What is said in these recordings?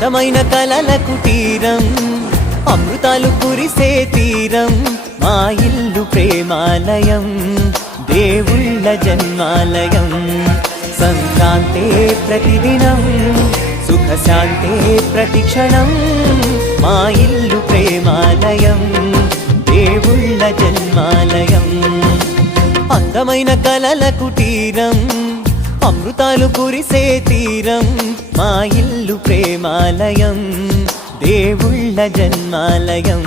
అందమైన కలల కుటీరం, అమృతాలు కురిసే తీరం, మా ఇల్లు ప్రేమాలయం, దేవుళ్ళ జన్మాలయం. సంక్రాంతే ప్రతిదినం, సుఖశాంతే ప్రతిక్షణం, మా ఇల్లు ప్రేమాలయం, దేవుళ్ళ జన్మాలయం. అందమైన కలల కుటీరం, అమృతాలు కురిసే తీరం, మా ఇల్లు ప్రేమాలయం, దేవుళ్ళ జన్మాలయం.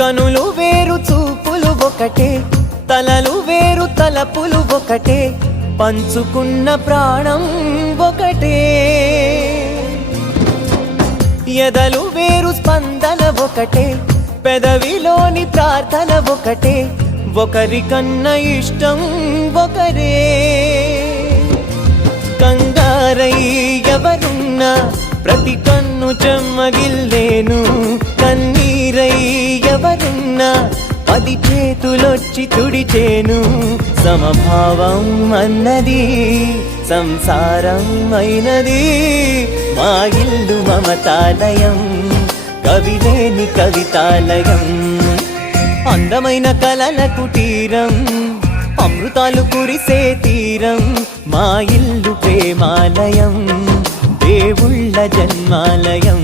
కనులు వేరు చూపులు ఒకటే, తలలు వేరు తలపులు ఒకటే, పంచుకున్న ప్రాణం ఒకటే. ఎదలు వేరు స్పందన ఒకటే, పెదవిలోని ప్రార్థన ఒకటే, ఒకరికన్నా ఇష్టం ఒకరే. కంగారై ఎవరున్నా ప్రతి కన్ను చెమ్మగిల్లేను, కన్నీరై ఎవరున్నా 10 చేతులొచ్చి తుడిచేను. సమభావం అన్నది సంసారం అయినది, మా ఇల్లు మమతాలయం, కవిలేని కవితాలయం. అందమైన కలల కుటీరం, అమృతాలు కురిసే తీరం, మా ఇల్లు ప్రేమాలయం, దేవుళ్ళ జన్మాలయం.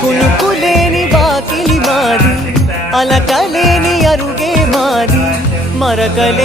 కునుకులేని వాకిలి మాది, అలకలేని అరుగే మాది, మరకలే